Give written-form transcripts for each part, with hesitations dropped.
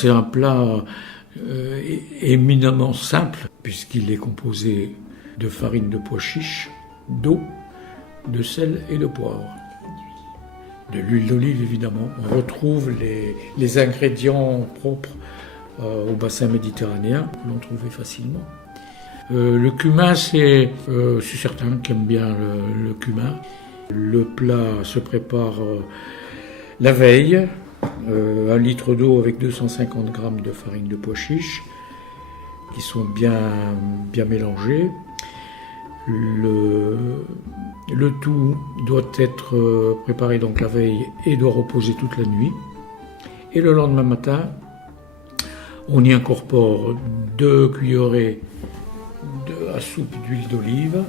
c'est un plat éminemment simple, puisqu'il est composé de farine de pois chiche, d'eau, de sel et de poivre. De l'huile d'olive, évidemment. On retrouve les ingrédients propres au bassin méditerranéen, que l'on trouvait facilement. Le cumin, c'est certains qui aiment bien le cumin. Le plat se prépare la veille, 1 litre d'eau avec 250 g de farine de pois chiche, qui sont bien mélangés. Le tout doit être préparé donc la veille et doit reposer toute la nuit. Et le lendemain matin, on y incorpore 2 cuillerées à soupe d'huile d'olive,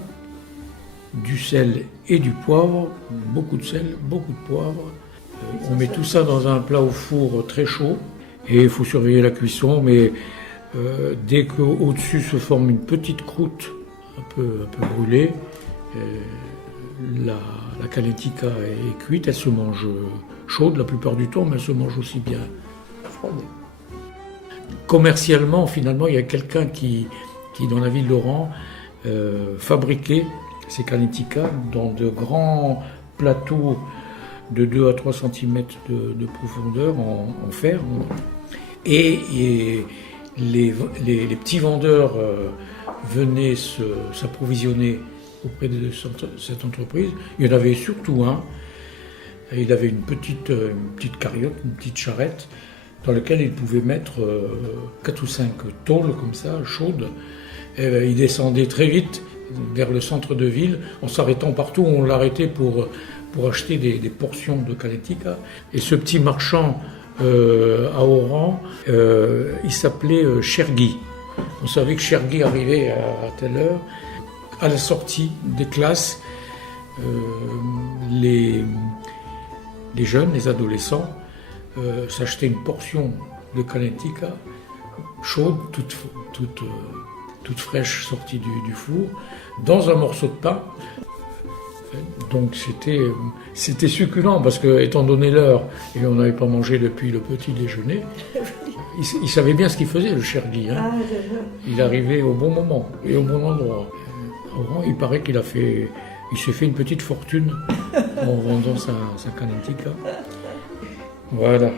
du sel et du poivre, beaucoup de sel, beaucoup de poivre. On met tout ça dans un plat au four très chaud et il faut surveiller la cuisson, mais dès qu'au-dessus se forme une petite croûte un peu brûlée, la kalentika est cuite, elle se mange chaude la plupart du temps, mais elle se mange aussi bien froide. Commercialement, finalement, il y a quelqu'un qui dans la ville d'Oran, fabriquait ces kalentika dans de grands plateaux de 2 à 3 cm de profondeur en fer. Et les petits vendeurs venaient s'approvisionner auprès de cette entreprise. Il y en avait surtout un. Il avait une petite carriote, une petite charrette, dans laquelle il pouvait mettre 4 ou 5 tôles comme ça, chaudes. Et il descendait très vite vers le centre de ville, en s'arrêtant partout où on l'arrêtait pour acheter des portions de kalentika. Et ce petit marchand à Oran, il s'appelait Chergui. On savait que Chergui arrivait à telle heure. À la sortie des classes, les jeunes, les adolescents, s'achetaient une portion de kalentika chaude, toute fraîche, sortie du four, dans un morceau de pain. Donc c'était succulent, parce que, étant donné l'heure, et on n'avait pas mangé depuis le petit déjeuner, il savait bien ce qu'il faisait, le Chergui. Hein. Il arrivait au bon moment et au bon endroit. Il paraît qu'il s'est fait une petite fortune en vendant sa kalentika. Voilà.